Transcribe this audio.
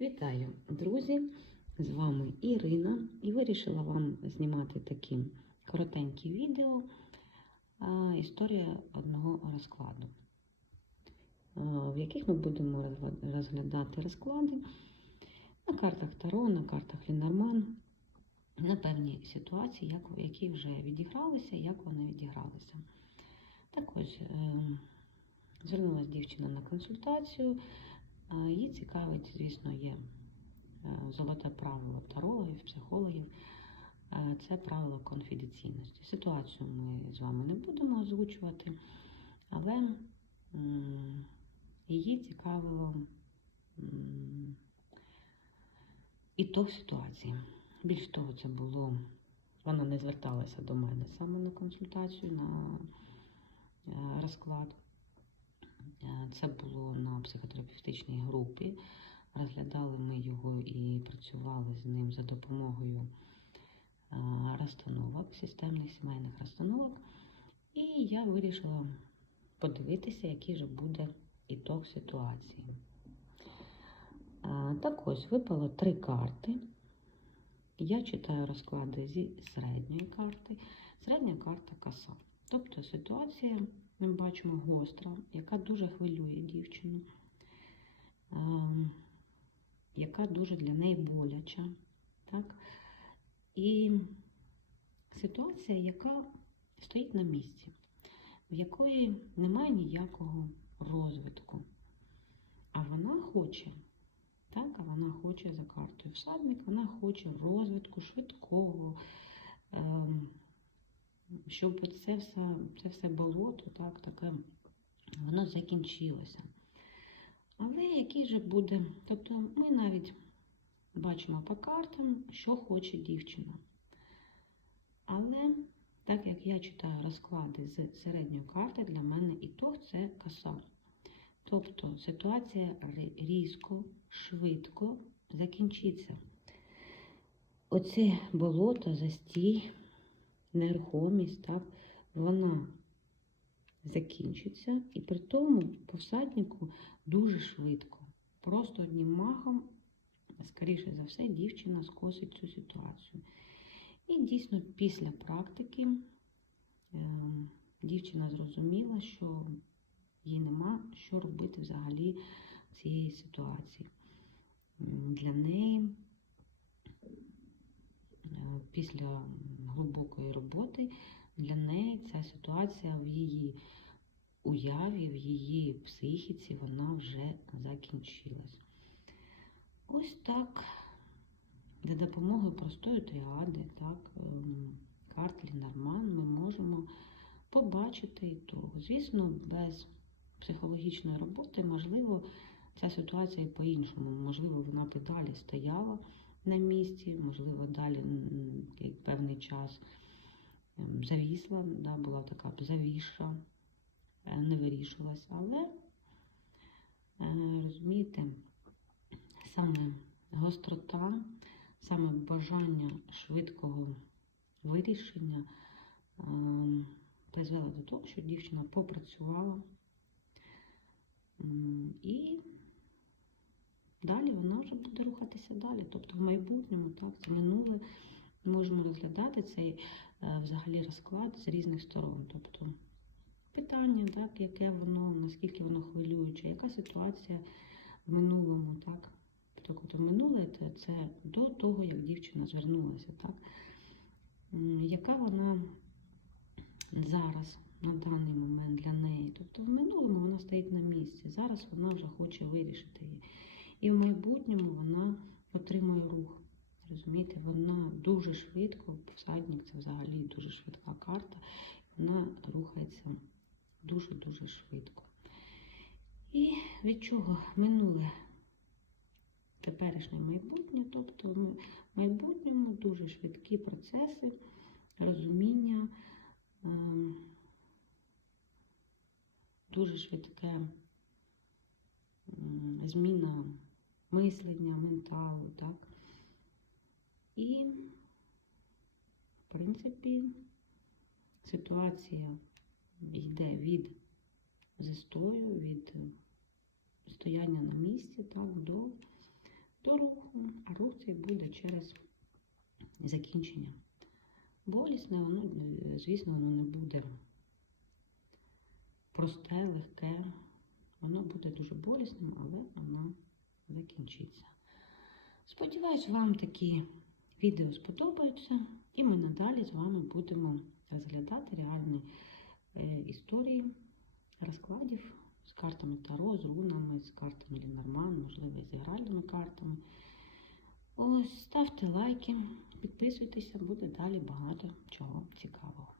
Вітаю, друзі! З вами Ірина і вирішила вам знімати такі коротенькі відео. Історія одного розкладу, в яких ми будемо розглядати розклади на картах Таро, на картах Лінорман, на певні ситуації, як, які вже відігралися, як вони відігралися. Так ось е, звернулася дівчина на консультацію. Її цікавить, звісно, є е, золоте правило тарологів, психологів. Це правило конфіденційності. Ситуацію ми з вами не будемо озвучувати, але її цікавило м, ітог ситуації. Більш того, це було, вона не зверталася до мене саме на консультацію, на е, розклад. Е, Це було на психотерапевтичній групі. Розглядали ми його і працювали з ним за допомогою е, розстановок, системних сімейних розстановок. І я вирішила подивитися, який же буде ітог ситуації. Е, Так ось випало три карти. Я читаю розклади зі середньої карти. Середня карта коса. Тобто ситуація, ми бачимо, гостра, яка дуже хвилює дівчину, яка дуже для неї боляча. Так? І ситуація, яка стоїть на місці, в якої немає ніякого розвитку. А вона хоче, так, а вона хоче за картою всадник, вона хоче розвитку швидкого. ем, щоб це все, це все болото, так, таке, воно закінчилося. Але який же буде, тобто ми навіть бачимо по картам, що хоче дівчина. Але так як я читаю розклади з середньої карти, для мене ітог це коса. Тобто ситуація різко, швидко закінчиться. Оце болото, застій, нерухомість, так, вона закінчиться, і при тому по всаднику дуже швидко. Просто одним махом, скоріше за все, дівчина скосить цю ситуацію. І дійсно після практики е, дівчина зрозуміла, що їй нема що робити взагалі в цієї ситуації. Для неї Е, після глибокої роботи для неї ця ситуація в її уяві, в її психіці вона вже закінчилась. Ось так, за допомогою простої тріади, так, ем, карт Лінорман, ми можемо побачити ітог. Звісно, без психологічної роботи, можливо, ця ситуація і по-іншому. Можливо, вона б і далі стояла на місці, можливо, далі певний час ем, завісла, да, була така завіша, е, не вирішилась. Але, е, розумієте, саме гострота, саме бажання швидкого вирішення ем, призвела до того, що дівчина попрацювала і Далі вона вже буде рухатися далі. Тобто в майбутньому, так, це минуле, ми можемо розглядати цей е, взагалі розклад з різних сторон. Тобто питання, так, яке воно, наскільки воно хвилююче, яка ситуація в минулому, так. Тобто минуле це, до того, як дівчина звернулася, так. Яка вона зараз на даний момент для неї? Тобто в минулому вона стоїть на місці, зараз вона вже хоче вирішити її. І в майбутньому вона отримує рух. Розумієте, вона дуже швидко, всадник це взагалі дуже швидка карта, вона рухається дуже-дуже швидко. І від чого минуле теперішнє майбутнє, тобто в майбутньому дуже швидкі процеси, розуміння, ем, дуже швидке зміна мислення, менталу, так. І, в принципі, ситуація йде від застою, від стояння на місці, так, до до руху, а рух цей буде через закінчення. Болісне, воно, звісно, воно не буде просте, легке. Воно буде дуже болісним, але воно закінчиться. Сподіваюсь, вам такі відео сподобаються, і ми надалі з вами будемо розглядати реальні е, історії розкладів з картами Таро, з рунами, з картами Лінорман, можливо, з гральними картами. Ось, ставте лайки, підписуйтеся, буде далі багато чого цікавого.